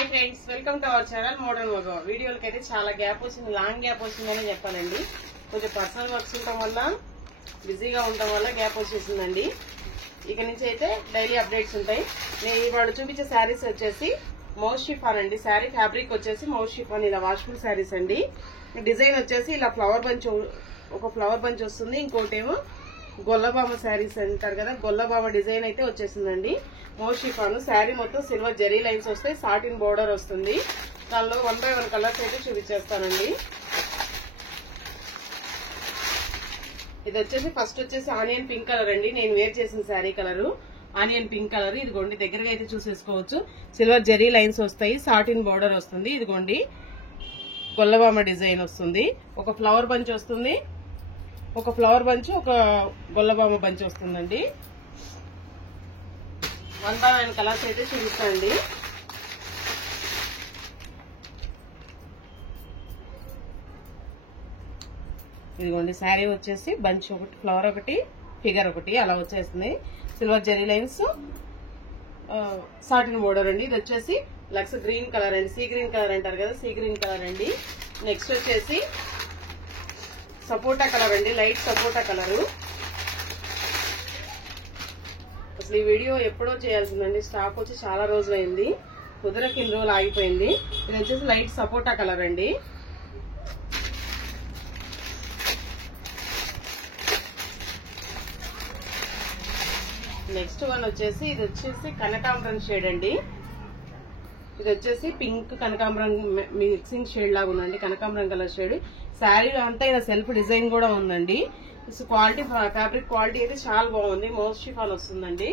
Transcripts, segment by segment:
Hi friends, welcome to our channel modern మగ. వీడియోలకి అయితే చాలా గ్యాప్ వచ్చింది, లాంగ్ గ్యాప్ వచ్చిందని చెప్పాలండి. కొంచెం పర్సనల్ వర్క్స్ ఉండటం వల్ల, బిజీగా ఉండటం వల్ల గ్యాప్ వచ్చేసిందండి. ఇక నుంచి అయితే డైలీ అప్డేట్స్ ఉంటాయి. నేను ఇవాళ చూపించే శారీస్ వచ్చేసి మౌస్ షిఫాన్ అండి. శారీ ఫ్యాబ్రిక్ వచ్చేసి మౌస్ షిఫాన్, ఇలా వాష్ఫుల్ శారీస్ అండి. డిజైన్ వచ్చేసి ఇలా ఫ్లవర్ బంచ్, ఒక ఫ్లవర్ బంచ్ వస్తుంది. ఇంకోటి ఏమో గొల్లబామ శారీస్ అంటారు కదా, గొల్లబామ డిజైన్ అయితే వచ్చేసిందండి. మౌస్ షిఫాన్ శారీ మొత్తం సిల్వర్ జరీ లైన్స్ వస్తాయి, సాటిన్ బోర్డర్ వస్తుంది. దానిలో 1 by 1 కలర్స్ అయితే చూపించేస్తానండి. ఇది వచ్చేసి ఫస్ట్ వచ్చేసి ఆనియన్ పింక్ కలర్ అండి. నేను వేర్ చేసిన sari colour onion pink colour. ఇదిగోండి, దగ్గరగా అయితే చూసేసుకోవచ్చు. సిల్వర్ జరీ లైన్స్ వస్తాయి, సాటిన్ బోర్డర్ వస్తుంది. ఇదిగోండి, గొల్లబామ డిజైన్ వస్తుంది. ఒక ఫ్లవర్ బంచ్ వస్తుంది, ఒక ఫ్లవర్ బంచ్, ఒక గొల్లబామ బంచ్ వస్తుందండి. 1 by 1 కలర్స్ అయితే చూపిస్తానండి. ఇదిగోండి, శారీ వచ్చేసి బంచ్ ఒకటి, ఫ్లవర్ ఒకటి, ఫిగర్ ఒకటి అలా వచ్చేస్తుంది. Silver zari lines, satin border అండి. ఇది వచ్చేసి లక్స్ గ్రీన్ కలర్ అండి, సీ గ్రీన్ కలర్ అంటారు కదా, సీ గ్రీన్ కలర్ అండి. నెక్స్ట్ వచ్చేసి సపోటా కలర్ అండి, లైట్ సపోటా కలరు. అసలు ఈ వీడియో ఎప్పుడో చేయాల్సిందండి, స్టాక్ వచ్చి చాలా రోజులైంది, కుదరకి ఇన్ని రోజులు ఆగిపోయింది. ఇది వచ్చేసి లైట్ సపోటా కలర్ అండి. నెక్స్ట్ వన్ వచ్చేసి ఇది వచ్చేసి కనకాంబరం షేడ్ అండి. ఇది వచ్చేసి పింక్ కనకాంబరం మిక్సింగ్ షేడ్ లాగా ఉందండి, కనకాంబరం కలర్ షేడ్. శారీ అంతా ఇలా సెల్ఫ్ డిజైన్ కూడా ఉందండి. క్వాలిటీ, ఫ్యాబ్రిక్ క్వాలిటీ అయితే చాలా బాగుంది. మౌస్ షిఫాన్ వస్తుందండి.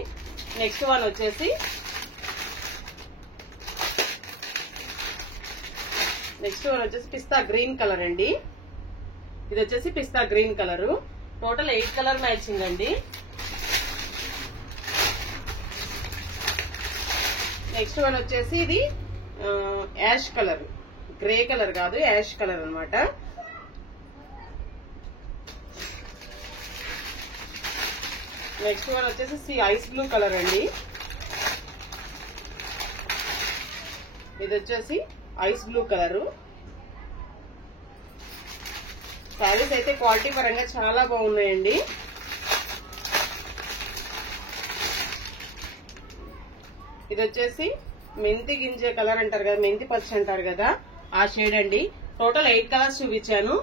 నెక్స్ట్ వన్ వచ్చేసి పిస్తా గ్రీన్ కలర్ అండి. ఇది వచ్చేసి pista green colour. Total 8 colour matching అండి. నెక్స్ట్ వన్ వచ్చేసి ఇది యాష్ కలర్, గ్రే కలర్ కాదు, యాష్ కలర్ అన్నమాట. నెక్స్ట్ వన్ వచ్చేసి ఐస్ బ్లూ కలర్ అండి. ఇది వచ్చేసి ఐస్ బ్లూ కలరు. శారీస్ అయితే క్వాలిటీ పరంగా చాలా బాగున్నాయండి. ఇది వచ్చేసి మెంతి గింజ కలర్ అంటారు కదా, మెంతి పచ్చ అంటారు కదా, ఆ షేడ్ అండి. టోటల్ 8 కలర్స్ చూపించాను.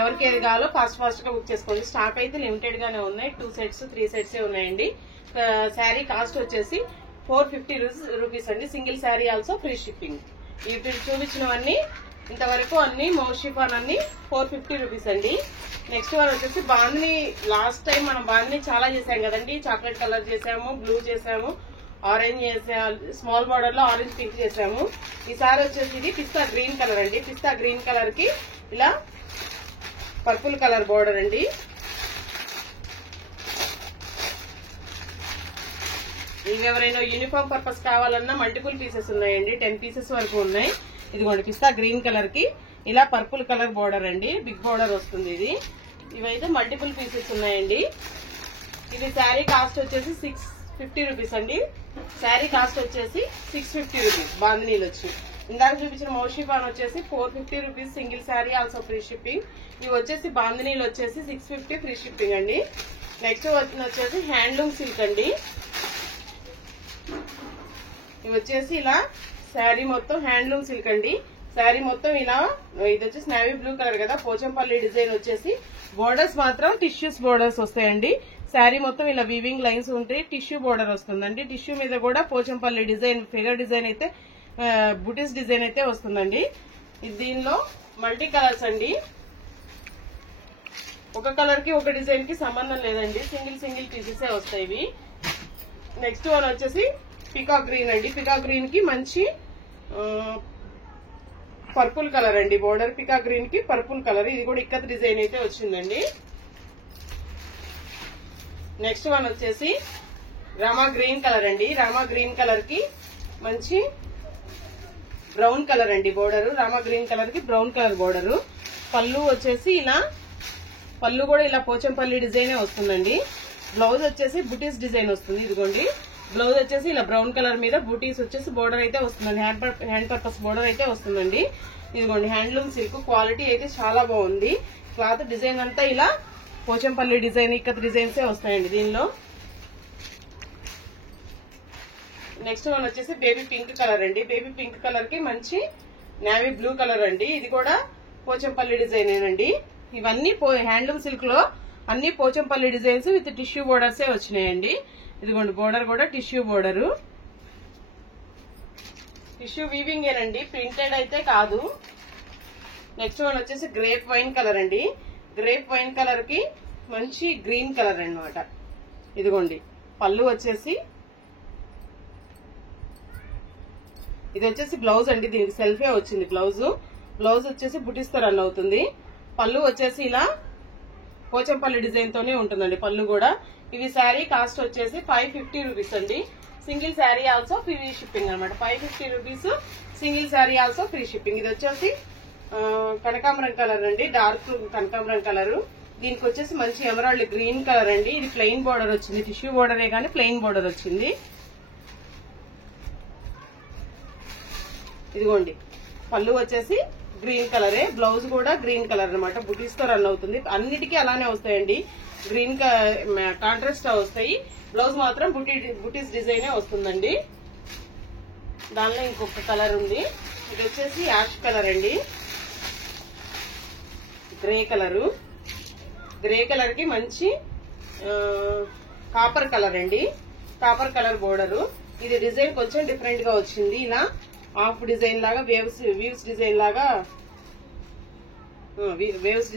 ఎవరికి ఏది కావాలో ఫాస్ట్ గా బుక్ చేసుకోండి. స్టాక్ అయితే లిమిటెడ్ గానే ఉన్నాయి. 2 sets 3 sets ఉన్నాయండి. శారీ కాస్ట్ వచ్చేసి 450 రూపీస్ అండి. Single sari also free shipping. ఇప్పుడు చూపించినవన్నీ ఇంతవరకు అన్ని మౌస్ షిఫాన్ అన్ని 450 రూపీస్ అండి. నెక్స్ట్ వన్ వచ్చేసి బాందిని. లాస్ట్ టైం మనం బాందిని చాలా చేసాం కదండి. చాక్లెట్ కలర్ చేసాము, బ్లూ చేసాము, ఆరెంజ్ చేసాము, స్మాల్ బార్డర్ లో ఆరెంజ్ పింక్ చేసాము. ఈసారి వచ్చేసి ఇది పిస్తా గ్రీన్ కలర్ అండి. పిస్తా గ్రీన్ కలర్ కి ఇలా పర్పుల్ కలర్ బోర్డర్ అండి. ఇవి ఎవరైనా యూనిఫామ్ పర్పస్ కావాలన్నా మల్టిపుల్ పీసెస్ ఉన్నాయండి, 10 పీసెస్ వరకు ఉన్నాయి. ఇదిగోండి, పిస్తా గ్రీన్ కలర్ కి ఇలా పర్పుల్ కలర్ బోర్డర్ అండి, బిగ్ బోర్డర్ వస్తుంది ఇది. ఇవైతే మల్టిపుల్ పీసెస్ ఉన్నాయండి. ఇది శారీ కాస్ట్ వచ్చేసి 650 రూపీస్ అండి. శారీ కాస్ట్ వచ్చేసి 650 రూపీస్. బాందినీలు వచ్చి ఇందాక చూపించిన మౌస్ షిఫాన్ వచ్చేసి 450 rupees single sari also free shipping. ఇవి వచ్చేసి బాందినీలు వచ్చేసి 650 ఫ్రీ షిప్పింగ్ అండి. నెక్స్ట్ వచ్చేసి హ్యాండ్లూమ్ సిల్క్ అండి. ఇవి వచ్చేసి ఇలా శారీ మొత్తం హ్యాండ్లూమ్ సిల్క్ అండి. శారీ మొత్తం ఇలా, ఇది వచ్చేసి నేవీ బ్లూ కలర్ కదా, పోచంపల్లి డిజైన్ వచ్చేసి బోర్డర్స్ మాత్రం టిష్యూస్ బోర్డర్స్ వస్తాయండి. శారీ మొత్తం ఇలా వీవింగ్ లైన్స్ ఉంటాయి, టిష్యూ బోర్డర్ వస్తుందండి. టిష్యూ మీద కూడా పోచంపల్లి డిజైన్, ఫిగర్ డిజైన్ అయితే, బుటీస్ డిజైన్ అయితే వస్తుందండి. దీనిలో మల్టీ కలర్స్ అండి. ఒక కలర్ కి ఒక డిజైన్ కి సంబంధం లేదండి, సింగిల్ పీసెస్ వస్తాయి ఇవి. నెక్స్ట్ వన్ వచ్చేసి పికాక్ గ్రీన్ అండి. పికాక్ గ్రీన్ కి మంచి పర్పుల్ కలర్ అండి బోర్డర్. పికాక్ గ్రీన్ కి పర్పుల్ కలర్, ఇది కూడా ఇక్కత్ డిజైన్ అయితే వచ్చిందండి. నెక్స్ట్ వన్ వచ్చేసి రామా గ్రీన్ కలర్ అండి. రామా గ్రీన్ కలర్ కి మంచి బ్రౌన్ కలర్ అండి బోర్డర్. రామా గ్రీన్ కలర్ కి బ్రౌన్ కలర్ బోర్డర్. పళ్ళు వచ్చేసి ఇలా, పళ్ళు కూడా ఇలా పోచంపల్లి డిజైనే వస్తుందండి. బ్లౌజ్ వచ్చేసి బుటీస్ డిజైన్ వస్తుంది. ఇదిగోండి, బ్లౌజ్ వచ్చేసి ఇలా బ్రౌన్ కలర్ మీద బూటీస్ వచ్చేసి బోర్డర్ అయితే వస్తుందండి. హ్యాండ్ పర్పస్ బోర్డర్ అయితే వస్తుందండి. ఇదిగోండి హ్యాండ్లూమ్ సిల్క్ క్వాలిటీ అయితే చాలా బాగుంది. క్లాత్ డిజైన్ అంతా ఇలా పోచంపల్లి డిజైన్, ఇక్కత్ డిజైన్స్ వస్తాయండి దీనిలో. నెక్స్ట్ వన్ వచ్చేసి బేబీ పింక్ కలర్ అండి. బేబీ పింక్ కలర్ కి మంచి నేవీ బ్లూ కలర్ అండి. ఇది కూడా పోచంపల్లి డిజైన్ ఏనండి. ఇవన్నీ హ్యాండ్లూమ్ సిల్క్ లో అన్ని పోచంపల్లి డిజైన్స్ విత్ టిష్యూ బోర్డర్సే వచ్చినాయండి. ఇదిగోండి బోర్డర్ కూడా టిష్యూ బోర్డరు, టిష్యూ వీవింగ్ ఏనండి, ప్రింటెడ్ అయితే కాదు. నెక్స్ట్ వన్ వచ్చేసి గ్రేప్ వైన్ కలర్ అండి. గ్రేప్ వైన్ కలర్ కి మంచి గ్రీన్ కలర్ అన్నమాట. ఇదిగోండి పళ్ళు వచ్చేసి ఇది వచ్చేసి బ్లౌజ్ అండి. దీనికి సెల్ఫే వచ్చింది బ్లౌజ్. బ్లౌజ్ వచ్చేసి బుటీస్తో రన్ అవుతుంది. పళ్ళు వచ్చేసి ఇలా పోచంపల్లి డిజైన్ తోనే ఉంటుందండి పళ్ళు కూడా. ఇవి శారీ కాస్ట్ వచ్చేసి 550 రూపీస్ అండి. Single sari also free shipping అనమాట. 550 rupees single sari also free shipping. ఇది వచ్చేసి కనకాంబరం కలర్ అండి, డార్క్ కనకాంబరం కలర్. దీనికి వచ్చేసి మంచి ఎమరాల్డ్ గ్రీన్ కలర్ అండి. ఇది ప్లెయిన్ బోర్డర్ వచ్చింది, టిష్యూ బోర్డరే కానీ ప్లెయిన్ బోర్డర్ వచ్చింది. ఇదిగోండి పళ్ళు వచ్చేసి గ్రీన్ కలరే, బ్లౌజ్ కూడా గ్రీన్ కలర్ అనమాట. బుటీస్ తో రన్ అవుతుంది. అన్నిటికీ అలానే వస్తాయండి, గ్రీన్ కాంట్రాస్ట్ వస్తాయి. బ్లౌజ్ మాత్రం బుటీస్ డిజైనే వస్తుందండి. దానిలో ఇంకొక కలర్ ఉంది. ఇది వచ్చేసి యాష్ కలర్ అండి, గ్రే కలరు. గ్రే కలర్ కి మంచి కాపర్ కలర్ అండి, కాపర్ కలర్ బోర్డరు. ఇది డిజైన్ కొంచెం డిఫరెంట్ గా వచ్చింది. ఇలా హాఫ్ డిజైన్ లాగా వేవ్స్ డిజైన్ లాగా వేవ్స్